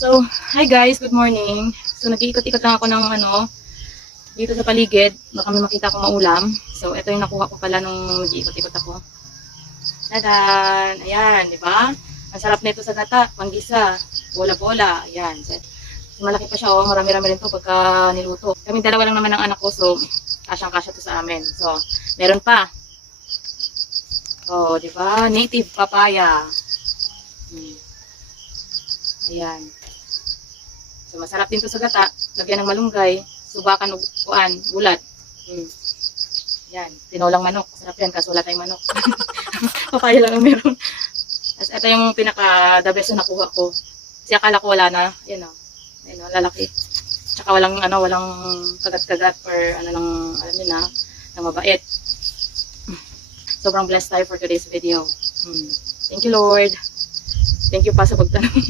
So, hi guys, good morning. So, nag-iikot-ikot lang ako ng dito sa paligid. Baka may makita akong maulam. So, ito yung nakuha ko pala nung nag-iikot-ikot ako. Tadan! Ayan, di ba? Ang sarap nito sa gata, panggisa, bola-bola. Ayan. So, malaki pa siya, oh. Marami-rami rin to pagka niluto. Kaming dalawa lang naman ng anak ko, so, kasyang-kasya to sa amin. So, meron pa. Oh, di ba? Native papaya. Ayan. So, masarap din to sa gata. Lagyan ng malunggay, subakan o kuan, bulat. Yan, tinolang manok. Sarap yan, kaso wala tayong manok. Papaya lang ang meron. Tapos, ito yung pinaka-the best na nakuha ko. Kasi akala ko wala na. Yan o. Ayun o, lalaki. Tsaka walang kagat-kagat or lang, alam nyo na, ng mabait. Sobrang blessed tayo for today's video. Thank you, Lord. Thank you pa sa pagtanong.